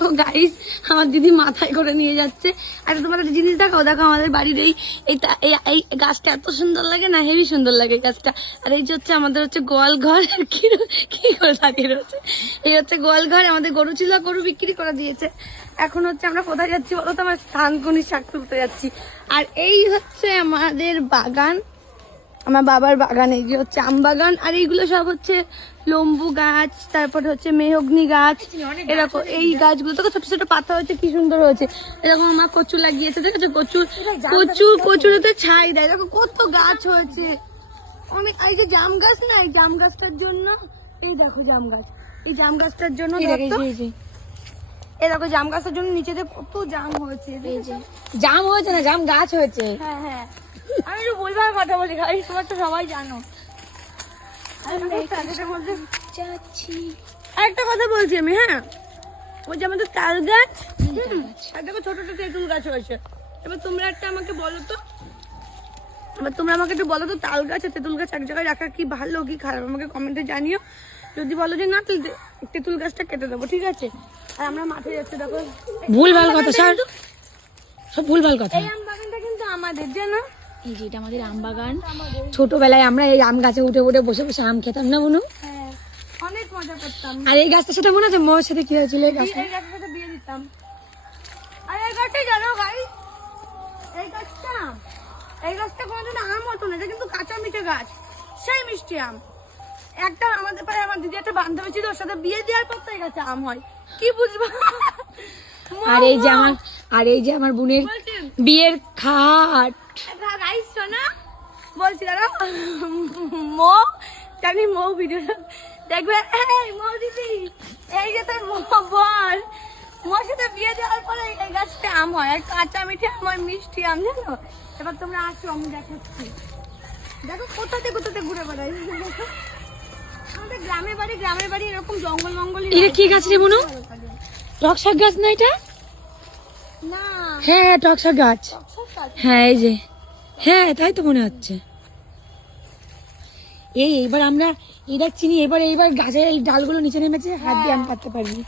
তো গাইস আমার দিদি মাথায় করে নিয়ে যাচ্ছে। আর তোমার একটা জিনিস দেখাও, দেখো আমাদের বাড়ির এই গাছটা এত সুন্দর লাগে না, হেভি সুন্দর লাগে গাছটা। আর এই যে হচ্ছে আমাদের হচ্ছে গোয়াল ঘর, কি করে থাকে রয়েছে, এই হচ্ছে গোয়াল ঘর। আমাদের গরু ছিল, গরু বিক্রি করে দিয়েছে। এখন হচ্ছে আমরা কোথায় যাচ্ছি বলো তো? আমার ধানকুনি শাক তুলতে যাচ্ছি। আর এই হচ্ছে আমাদের বাগান, আমার বাবার বাগান। এই যে হচ্ছে আম বাগান, আর এইগুলো সব হচ্ছে লম্বু গাছ, তারপরে হচ্ছে মেহগনি গাছ, এরকম এই গাছগুলো তো ছোট ছোট পাতা হয়েছে, কি সুন্দর হয়েছে। এরকম আমার কচু লাগিয়েছে, দেখেছো? কচুরতে ছাই দেয়, দেখো কত গাছ হয়েছে। আমি এই যে জাম গাছ না, এই জাম গাছটার জন্য, এই দেখো জাম গাছ, এই জাম গাছটার জন্য এই দেখো জাম গাছের জন্য নিচে যে কত জাম হয়েছে। জাম হয়েছে না, জাম গাছ হয়েছে। হ্যাঁ হ্যাঁ, আমি একটু বলবার কথা বলি, তোমার তো সবাই জানো। একটা কথা বলছি আমি, হ্যাঁ, ওই যে আমাদের তাল গাছ, আর দেখো ছোট ছোট তেঁতুল গাছ হয়েছে। এবার তোমরা একটা আমাকে বলো তো, তাল গাছ আর তেঁতুল গাছ এক জায়গায় রাখা কি ভালো কি খারাপ, আমাকে কমেন্টে জানিও। যদি বলো যে না, তেঁতুল গাছটা কেটে দেবো, ঠিক আছে? আর আমরা মাঠে যাচ্ছি, দেখো ভুলভাল কথা, সব ভুলভাল কথা। এই আম বাগানটা কিন্তু আমাদের, জানো? এই যে এটা আমাদের আম বাগান। ছোটবেলায় আমরা এই আম গাছে উঠে উঠে বসে বসে আম খেতাম না বুনু? হ্যাঁ, অনেক মজা করতাম। আর এই গাছটার সাথে মনে আছে মার সাথে কি হয়েছিল? এই গাছটা, এই গাছটাতে বিয়ে দিতাম। আর এই গাছটাই জানো গাই, এই গাছটা কোনোদিন আম হতো না, এটা কিন্তু কাঁচা মিঠে গাছ, সেই মিষ্টি আম। একটা আমাদের পাড়ায় আমার দিদি একটা বান্ধবী ছিল, ওর সাথে বিয়ে দেওয়ার পর তো এই গাছে আম হয়, কি বুঝবা? আর এই যে আমার বোনের বিয়ের খাট। গাইস শোনা, বলছি দাঁড়া, মৌ ভিডিওটা দেখবে। এই মৌ দিদি, এই যে তোর বল, মোর সাথে বিয়ে দেওয়ার পরে এই গাছটা আম হয়, আর কাঁচা মিঠে আম হয়, মিষ্টি আম, জানো? এবার তোমরা আসো, আমি দেখাচ্ছি। দেখো কোথাতে ঘুরে বেড়াই। আমাদের গ্রামের বাড়ি এরকম জঙ্গল মঙ্গল। এটা কি গাছ রে বোনু? টকশাক গাছ না এটা? না, হ্যাঁ টকশাক গাছ। হ্যাঁ এই যে, হ্যাঁ তাই তো মনে হচ্ছে। এইবার আমরা এটা চিনি। এইবার গাছের এই ডালগুলো নিচে নেমেছে, হাত দিয়ে আম পাততে পারবি।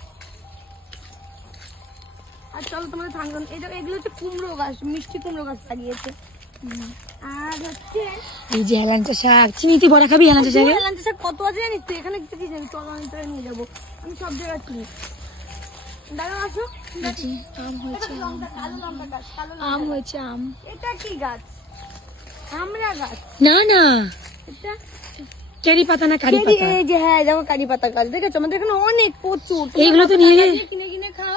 আর চলো তোমাদের থাঙ্গন, এগুলো হচ্ছে কুমড়ো গাছ, মিষ্টি কুমড়ো গাছ লাগিয়েছে। আর হচ্ছে এই যে হেলাঞ্চা শাক, চিনিতে বড়া খাবি? হেলাঞ্চা শাক, হেলাঞ্চা শাক কত আছে জানিস তুই? এখানে কি জানি, চল আমি তোরে নিয়ে যাবো, আমি সব জায়গায় চিনি। দাঁড়াও, আসো। আম হয়েছে, কালো লঙ্কা গাছ, আম হয়েছে, আম। এটা কি গাছ? আমরা গাছ না না, এটা কারি পাতা না, কারি পাতা। এই যে, হ্যাঁ দেখো কারি পাতা গাছ, দেখেছো? আমাদের এখানে অনেক প্রচুর। এইগুলো তো নিয়ে কিনে কিনে খাও।